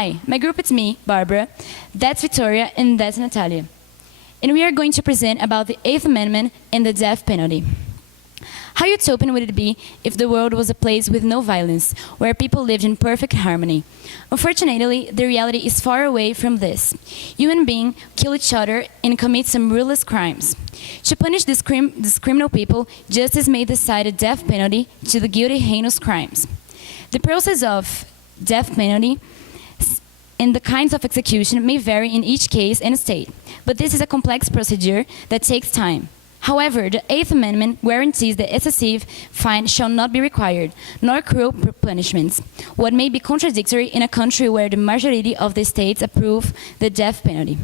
Hi, my group is me, Barbara, that's Vitoria, and that's Natalia. And we are going to present about the Eighth Amendment and the death penalty. How utopian would it be if the world was a place with no violence, where people lived in perfect harmony? Unfortunately, the reality is far away from this. Human beings kill each other and commit some ruthless crimes. To punish these criminal people, justice may decide a death penalty to the guilty heinous crimes. The process of death penalty and the kinds of execution may vary in each case and state, but this is a complex procedure that takes time. However, the Eighth Amendment guarantees that excessive fine shall not be required, nor cruel punishments, what may be contradictory in a country where the majority of the states approve the death penalty.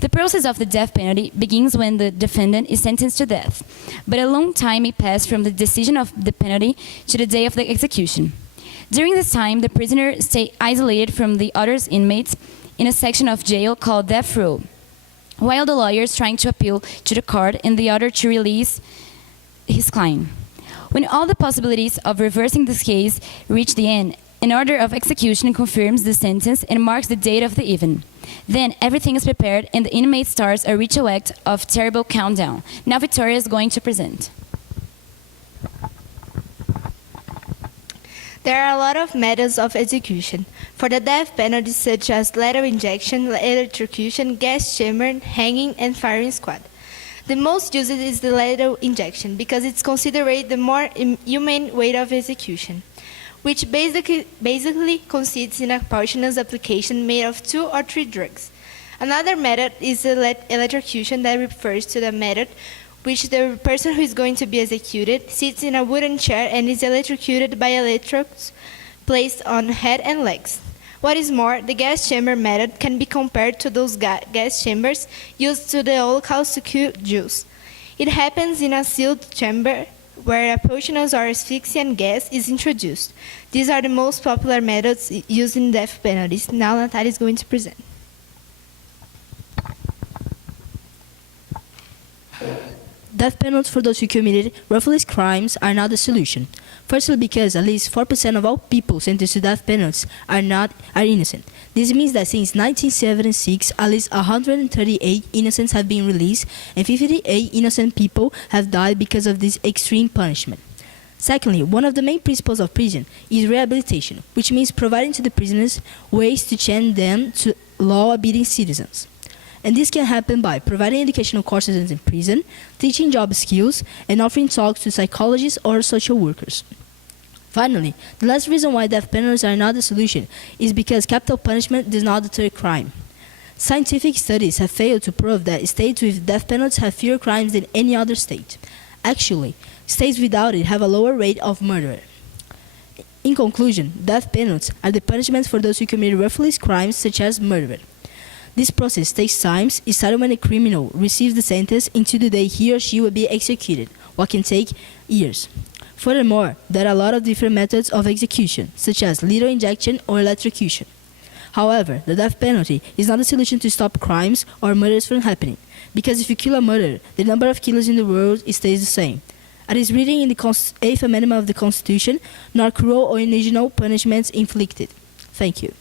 The process of the death penalty begins when the defendant is sentenced to death, but a long time may pass from the decision of the penalty to the day of the execution. During this time, the prisoner stays isolated from the other inmates in a section of jail called death row, while the lawyer is trying to appeal to the court in the order to release his client. When all the possibilities of reversing this case reach the end, an order of execution confirms the sentence and marks the date of the event. Then everything is prepared and the inmate starts a ritual act of terrible countdown. Now Vitoria is going to present. There are a lot of methods of execution. For the death penalty, such as lethal injection, electrocution, gas chamber, hanging, and firing squad. The most used is the lethal injection because it's considered the more humane way of execution, which basically consists in a poisonous application made of 2 or 3 drugs. Another method is electrocution that refers to the method which the person who is going to be executed sits in a wooden chair and is electrocuted by electrodes placed on head and legs. What is more, the gas chamber method can be compared to those gas chambers used to the Holocaust to kill Jews. It happens in a sealed chamber where a poisonous or asphyxiant gas is introduced. These are the most popular methods used in death penalties. Now Natalia is going to present. Death penalties for those who committed ruthless crimes are not the solution. Firstly, because at least 4% of all people sentenced to death penalties are innocent. This means that since 1976, at least 138 innocents have been released and 58 innocent people have died because of this extreme punishment. Secondly, one of the main principles of prison is rehabilitation, which means providing to the prisoners ways to change them to law-abiding citizens. And this can happen by providing educational courses in prison, teaching job skills, and offering talks to psychologists or social workers. Finally, the last reason why death penalties are not the solution is because capital punishment does not deter crime. Scientific studies have failed to prove that states with death penalties have fewer crimes than any other state. Actually, states without it have a lower rate of murder. In conclusion, death penalties are the punishments for those who commit ruthless crimes such as murder. This process takes time, starting when a criminal receives the sentence until the day he or she will be executed, what can take years. Furthermore, there are a lot of different methods of execution, such as lethal injection or electrocution. However, the death penalty is not a solution to stop crimes or murders from happening, because if you kill a murderer, the number of killers in the world stays the same. It is written in the Eighth Amendment of the Constitution, nor cruel or inhuman punishments inflicted. Thank you.